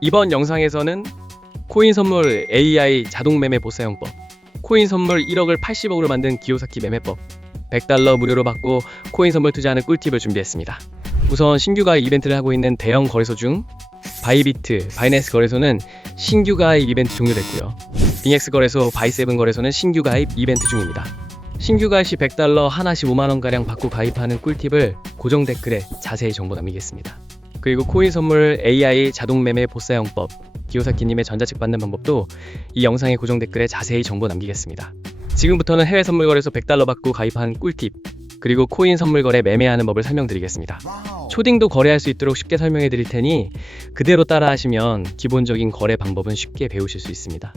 이번 영상에서는 코인 선물 AI 자동 매매 보사용법, 코인 선물 1억을 80억으로 만든 기요사키 매매법, 100달러 무료로 받고 코인 선물 투자하는 꿀팁을 준비했습니다. 우선 신규 가입 이벤트를 하고 있는 대형 거래소 중 바이비트, 바이낸스 거래소는 신규 가입 이벤트 종료됐고요. 빙엑스 거래소, 바이세븐 거래소는 신규 가입 이벤트 중입니다. 신규 가입 시 100달러 하나씩 5만원가량 받고 가입하는 꿀팁을 고정 댓글에 자세히 정보 남기겠습니다. 그리고 코인 선물 AI 자동 매매 보사용법, 기요사키님의 전자책 받는 방법도 이 영상의 고정 댓글에 자세히 정보 남기겠습니다. 지금부터는 해외 선물 거래소 100달러 받고 가입한 꿀팁, 그리고 코인 선물 거래 매매하는 법을 설명드리겠습니다. 초딩도 거래할 수 있도록 쉽게 설명해 드릴 테니 그대로 따라 하시면 기본적인 거래 방법은 쉽게 배우실 수 있습니다.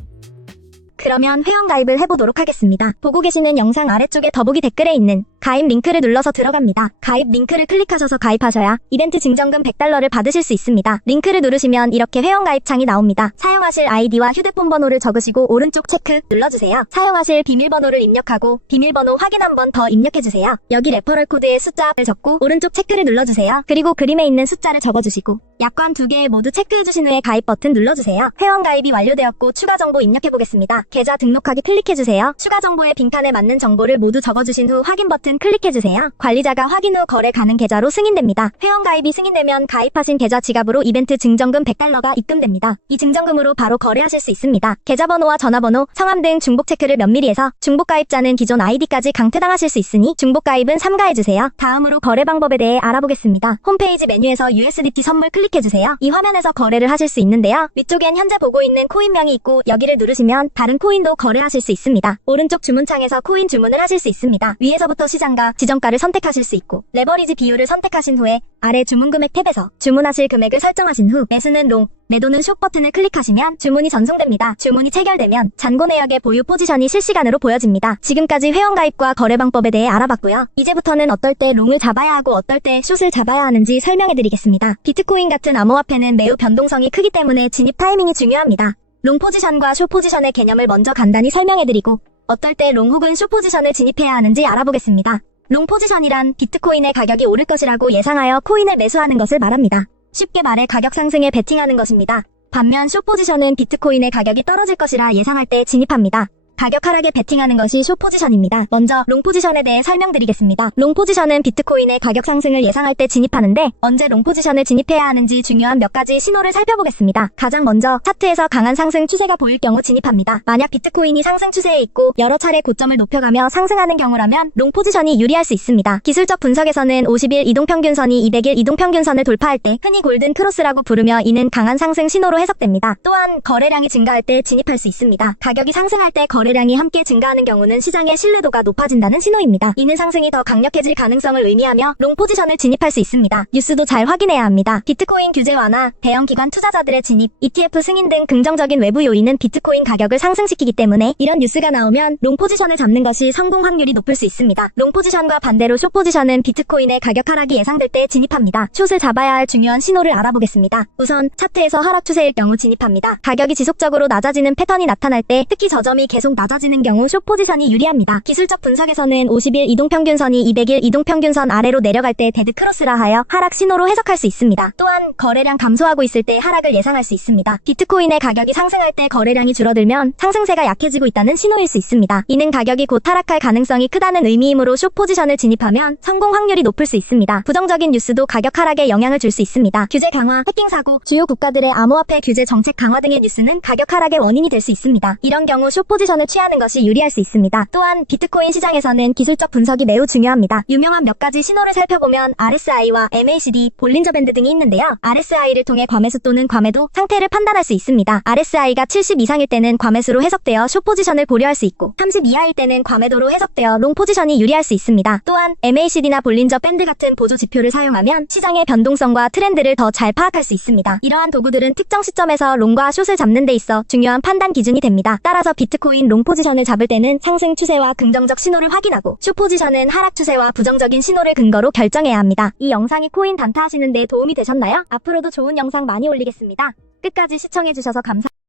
그러면 회원가입을 해보도록 하겠습니다. 보고 계시는 영상 아래쪽에 더보기 댓글에 있는 가입 링크를 눌러서 들어갑니다. 가입 링크를 클릭하셔서 가입하셔야 이벤트 증정금 100달러를 받으실 수 있습니다. 링크를 누르시면 이렇게 회원가입창이 나옵니다. 사용하실 아이디와 휴대폰 번호를 적으시고 오른쪽 체크 눌러주세요. 사용하실 비밀번호를 입력하고 비밀번호 확인 한 번 더 입력해주세요. 여기 레퍼럴 코드에 숫자를 적고 오른쪽 체크를 눌러주세요. 그리고 그림에 있는 숫자를 적어주시고 약관 2개 모두 체크해주신 후에 가입 버튼 눌러주세요. 회원가입이 완료되었고 추가 정보 입력해보겠습니다. 계좌 등록하기 클릭해주세요. 추가 정보의 빈칸에 맞는 정보를 모두 적어주신 후 확인 버튼 클릭해주세요. 관리자가 확인 후 거래 가능 계좌로 승인됩니다. 회원가입이 승인되면 가입하신 계좌 지갑으로 이벤트 증정금 100달러가 입금됩니다. 이 증정금으로 바로 거래하실 수 있습니다. 계좌번호와 전화번호, 성함 등 중복 체크를 면밀히 해서 중복가입자는 기존 아이디까지 강퇴당하실 수 있으니 중복가입은 삼가해주세요. 다음으로 거래 방법에 대해 알아보겠습니다. 홈페이지 메뉴에서 USDT 선물 클릭해주세요. 이 화면에서 거래를 하실 수 있는데요. 위쪽엔 현재 보고 있는 코인명이 있고 여기를 누르시면 다른 코인도 거래하실 수 있습니다. 오른쪽 주문창에서 코인 주문을 하실 수 있습니다. 위에서부터 시장가, 지정가를 선택하실 수 있고 레버리지 비율을 선택하신 후에 아래 주문금액 탭에서 주문하실 금액을 설정하신 후 매수는 롱, 매도는 숏 버튼을 클릭하시면 주문이 전송됩니다. 주문이 체결되면 잔고 내역의 보유 포지션이 실시간으로 보여집니다. 지금까지 회원가입과 거래 방법에 대해 알아봤고요. 이제부터는 어떨 때 롱을 잡아야 하고 어떨 때 숏을 잡아야 하는지 설명해드리겠습니다. 비트코인 같은 암호화폐는 매우 변동성이 크기 때문에 진입 타이밍이 중요합니다. 롱 포지션과 숏 포지션의 개념을 먼저 간단히 설명해드리고 어떨 때 롱 혹은 숏 포지션을 진입해야 하는지 알아보겠습니다. 롱 포지션이란 비트코인의 가격이 오를 것이라고 예상하여 코인을 매수하는 것을 말합니다. 쉽게 말해 가격 상승에 베팅하는 것입니다. 반면 숏 포지션은 비트코인의 가격이 떨어질 것이라 예상할 때 진입합니다. 가격 하락에 베팅하는 것이 숏 포지션입니다. 먼저 롱 포지션에 대해 설명드리겠습니다. 롱 포지션은 비트코인의 가격 상승을 예상할 때 진입하는데 언제 롱 포지션을 진입해야 하는지 중요한 몇 가지 신호를 살펴보겠습니다. 가장 먼저 차트에서 강한 상승 추세가 보일 경우 진입합니다. 만약 비트코인이 상승 추세에 있고 여러 차례 고점을 높여가며 상승하는 경우라면 롱 포지션이 유리할 수 있습니다. 기술적 분석에서는 50일 이동평균선이 200일 이동평균선을 돌파할 때 흔히 골든 크로스라고 부르며 이는 강한 상승 신호로 해석됩니다. 또한 거래량이 증가할 때 진입할 수 있습니다. 가격이 상승할 때 거래량이 함께 증가하는 경우는 시장의 신뢰도가 높아진다는 신호입니다. 이는 상승이 더 강력해질 가능성을 의미하며 롱 포지션을 진입할 수 있습니다. 뉴스도 잘 확인해야 합니다. 비트코인 규제 완화, 대형 기관 투자자들의 진입, ETF 승인 등 긍정적인 외부 요인은 비트코인 가격을 상승시키기 때문에 이런 뉴스가 나오면 롱 포지션을 잡는 것이 성공 확률이 높을 수 있습니다. 롱 포지션과 반대로 숏 포지션은 비트코인의 가격 하락이 예상될 때 진입합니다. 숏을 잡아야 할 중요한 신호를 알아보겠습니다. 우선 차트에서 하락 추세일 경우 진입합니다. 가격이 지속적으로 낮아지는 패턴이 나타날 때 특히 저점이 계속 낮아지는 경우 숏 포지션이 유리합니다. 기술적 분석에서는 50일 이동평균선이 200일 이동평균선 아래로 내려갈 때 데드 크로스라 하여 하락 신호로 해석할 수 있습니다. 또한 거래량 감소하고 있을 때 하락을 예상할 수 있습니다. 비트코인의 가격이 상승할 때 거래량이 줄어들면 상승세가 약해지고 있다는 신호일 수 있습니다. 이는 가격이 곧 하락할 가능성이 크다는 의미이므로 숏 포지션을 진입하면 성공 확률이 높을 수 있습니다. 부정적인 뉴스도 가격 하락에 영향을 줄 수 있습니다. 규제 강화, 해킹 사고, 주요 국가들의 암호화폐 규제 정책 강화 등의 뉴스는 가격 하락의 원인이 될 수 있습니다. 이런 경우 숏 포지션을 취하는 것이 유리할 수 있습니다. 또한 비트코인 시장에서는 기술적 분석이 매우 중요합니다. 유명한 몇 가지 신호를 살펴보면 RSI와 MACD, 볼린저 밴드 등이 있는데요. RSI를 통해 과매수 또는 과매도 상태를 판단할 수 있습니다. RSI가 70 이상일 때는 과매수로 해석되어 숏 포지션을 고려할 수 있고 30 이하일 때는 과매도로 해석되어 롱 포지션이 유리할 수 있습니다. 또한 MACD나 볼린저 밴드 같은 보조 지표를 사용하면 시장의 변동성과 트렌드를 더 잘 파악할 수 있습니다. 이러한 도구들은 특정 시점에서 롱과 숏을 잡는 데 있어 중요한 판단 기준이 됩니다. 따라서 비트코인 롱 포지션을 잡을 때는 상승 추세와 긍정적 신호를 확인하고 숏 포지션은 하락 추세와 부정적인 신호를 근거로 결정해야 합니다. 이 영상이 코인 단타하시는 데 도움이 되셨나요? 앞으로도 좋은 영상 많이 올리겠습니다. 끝까지 시청해주셔서 감사합니다.